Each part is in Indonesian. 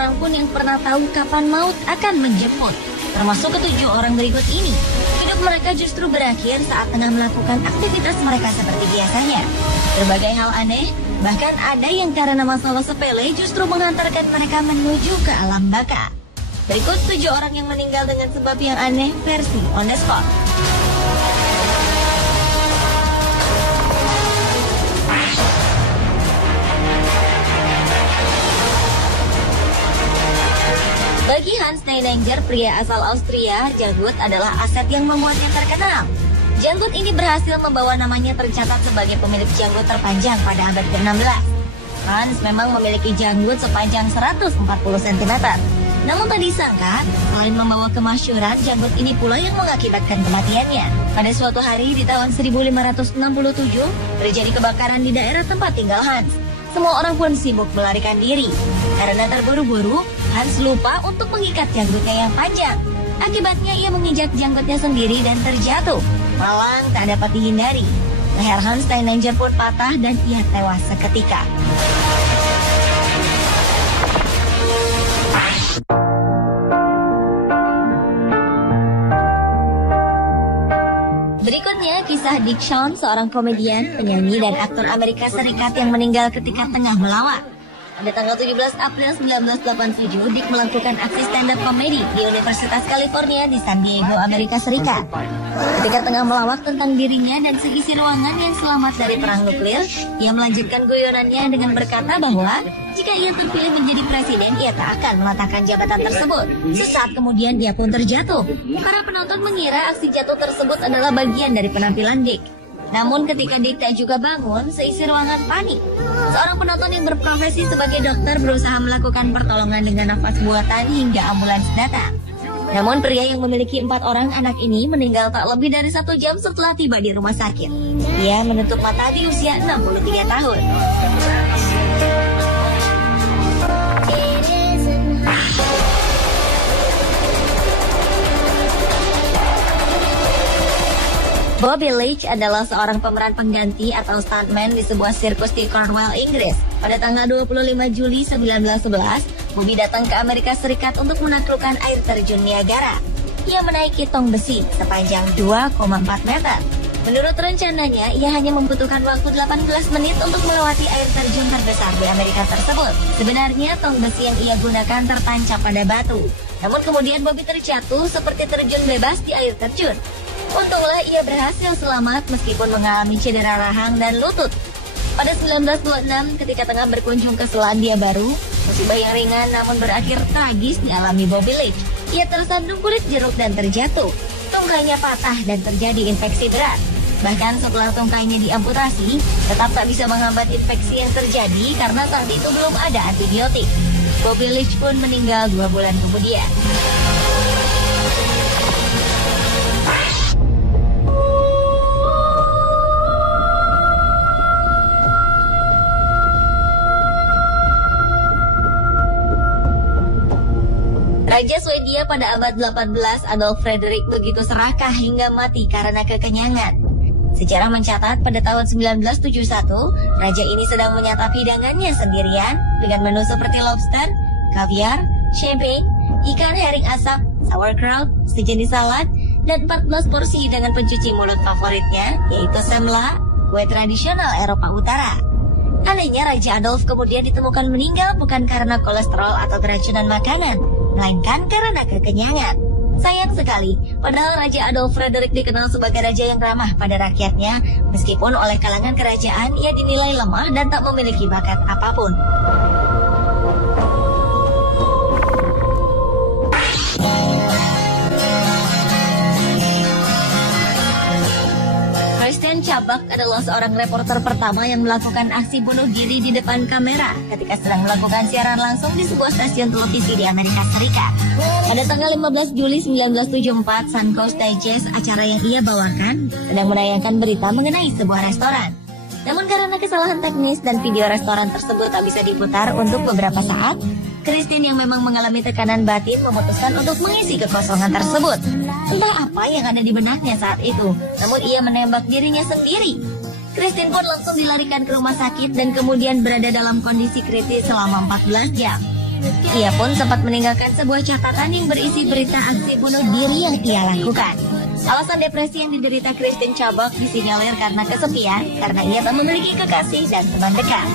orang pun yang pernah tahu kapan maut akan menjemput, termasuk ketujuh orang berikut ini. Hidup mereka justru berakhir saat tengah melakukan aktivitas mereka seperti biasanya. Berbagai hal aneh, bahkan ada yang karena masalah sepele justru menghantarkan mereka menuju ke alam baka. Berikut 7 orang yang meninggal dengan sebab yang aneh versi On The Spot. Bagi Hans Steininger, pria asal Austria, janggut adalah aset yang membuatnya terkenal. Janggut ini berhasil membawa namanya tercatat sebagai pemilik janggut terpanjang pada abad ke-16. Hans memang memiliki janggut sepanjang 140 cm. Namun tak disangka, selain membawa kemasyhuran, janggut ini pula yang mengakibatkan kematiannya. Pada suatu hari di tahun 1567, terjadi kebakaran di daerah tempat tinggal Hans. Semua orang pun sibuk melarikan diri. Karena terburu-buru, Hans lupa untuk mengikat janggutnya yang panjang. Akibatnya ia menginjak janggutnya sendiri dan terjatuh. Malang tak dapat dihindari. Leher Hans Steininger pun patah dan ia tewas seketika. Berikutnya kisah Dick Shawn, seorang komedian, penyanyi, dan aktor Amerika Serikat yang meninggal ketika tengah melawat. Pada tanggal 17 April 1987, Dick melakukan aksi stand-up komedi di Universitas California di San Diego, Amerika Serikat. Ketika tengah melawak tentang dirinya dan seisi ruangan yang selamat dari perang nuklir, ia melanjutkan guyonannya dengan berkata bahwa jika ia terpilih menjadi presiden, ia tak akan meletakkan jabatan tersebut. Sesaat kemudian ia pun terjatuh. Para penonton mengira aksi jatuh tersebut adalah bagian dari penampilan Dick. Namun ketika Dick tak juga bangun, seisi ruangan panik. Seorang penonton yang berprofesi sebagai dokter berusaha melakukan pertolongan dengan nafas buatan hingga ambulans datang. Namun pria yang memiliki 4 orang anak ini meninggal tak lebih dari 1 jam setelah tiba di rumah sakit. Ia menutup mata di usia 63 tahun. Bobby Leach adalah seorang pemeran pengganti atau stuntman di sebuah sirkus di Cornwall, Inggris. Pada tanggal 25 Juli 1911, Bobby datang ke Amerika Serikat untuk menaklukkan air terjun Niagara. Ia menaiki tong besi sepanjang 2,4 meter. Menurut rencananya, ia hanya membutuhkan waktu 18 menit untuk melewati air terjun terbesar di Amerika tersebut. Sebenarnya, tong besi yang ia gunakan tertancap pada batu. Namun kemudian Bobby terjatuh seperti terjun bebas di air terjun. Untunglah ia berhasil selamat meskipun mengalami cedera rahang dan lutut. Pada 1926, ketika tengah berkunjung ke Selandia Baru, musibah yang ringan namun berakhir tragis dialami Bobby Leach. Ia tersandung kulit jeruk dan terjatuh. Tungkainya patah dan terjadi infeksi berat. Bahkan setelah tungkainya diamputasi, tetap tak bisa menghambat infeksi yang terjadi karena saat itu belum ada antibiotik. Bobby Leach pun meninggal 2 bulan kemudian. Raja Swedia pada abad 18, Adolf Fredrik, begitu serakah hingga mati karena kekenyangan. Sejarah mencatat pada tahun 1971, raja ini sedang menyantap hidangannya sendirian dengan menu seperti lobster, kaviar, champagne, ikan herring asap, sauerkraut, sejenis salad, dan 14 porsi hidangan pencuci mulut favoritnya, yaitu semla, kue tradisional Eropa Utara. Anehnya, Raja Adolf kemudian ditemukan meninggal bukan karena kolesterol atau keracunan makanan, melainkan karena kekenyangan. Sayang sekali, padahal Raja Adolf Fredrik dikenal sebagai raja yang ramah pada rakyatnya, meskipun oleh kalangan kerajaan ia dinilai lemah dan tak memiliki bakat apapun. Christian Chapek adalah seorang reporter pertama yang melakukan aksi bunuh diri di depan kamera ketika sedang melakukan siaran langsung di sebuah stasiun televisi di Amerika Serikat. Pada tanggal 15 Juli 1974, Suncoast Digest, acara yang ia bawakan, sedang menayangkan berita mengenai sebuah restoran. Namun karena kesalahan teknis dan video restoran tersebut tak bisa diputar untuk beberapa saat, Christine yang memang mengalami tekanan batin memutuskan untuk mengisi kekosongan tersebut. Entah apa yang ada di benaknya saat itu, namun ia menembak dirinya sendiri. Christine pun langsung dilarikan ke rumah sakit dan kemudian berada dalam kondisi kritis selama 14 jam. Ia pun sempat meninggalkan sebuah catatan yang berisi berita aksi bunuh diri yang ia lakukan. Alasan depresi yang diderita Kristen Chubbuck disinyalir karena kesepian, karena ia tak memiliki kekasih dan teman dekat.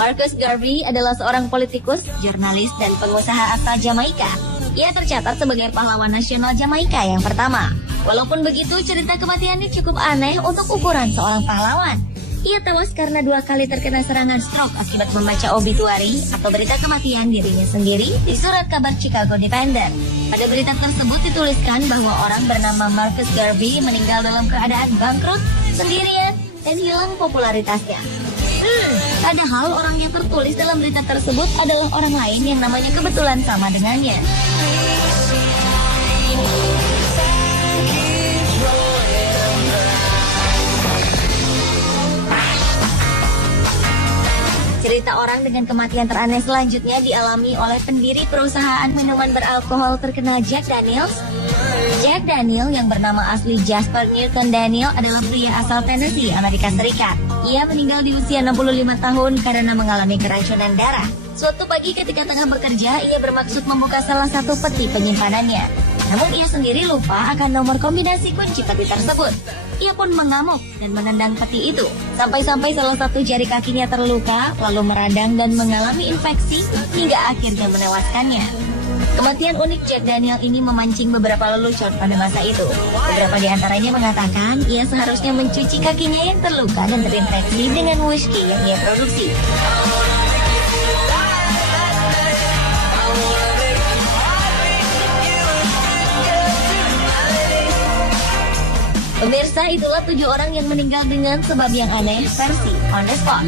Marcus Garvey adalah seorang politikus, jurnalis, dan pengusaha asal Jamaika. Ia tercatat sebagai pahlawan nasional Jamaika yang pertama. Walaupun begitu, cerita kematiannya cukup aneh untuk ukuran seorang pahlawan. Ia tewas karena 2 kali terkena serangan stroke akibat membaca obituari atau berita kematian dirinya sendiri di surat kabar Chicago Independent. Pada berita tersebut dituliskan bahwa orang bernama Marcus Garvey meninggal dalam keadaan bangkrut, sendirian, dan hilang popularitasnya. Padahal orang yang tertulis dalam berita tersebut adalah orang lain yang namanya kebetulan sama dengannya. Cerita orang dengan kematian teraneh selanjutnya dialami oleh pendiri perusahaan minuman beralkohol terkenal Jack Daniels. Jack Daniel yang bernama asli Jasper Newton Daniel adalah pria asal Tennessee, Amerika Serikat. Ia meninggal di usia 65 tahun karena mengalami keracunan darah. Suatu pagi ketika tengah bekerja, ia bermaksud membuka salah satu peti penyimpanannya. Namun ia sendiri lupa akan nomor kombinasi kunci peti tersebut. Ia pun mengamuk dan menendang peti itu. Sampai-sampai salah satu jari kakinya terluka, lalu meradang dan mengalami infeksi hingga akhirnya menewaskannya. Kematian unik Jack Daniel ini memancing beberapa lelucon pada masa itu. Beberapa di antaranya mengatakan ia seharusnya mencuci kakinya yang terluka dan terinfeksi dengan whisky yang ia produksi. Pemirsa, itulah 7 orang yang meninggal dengan sebab yang aneh versi On The Spot.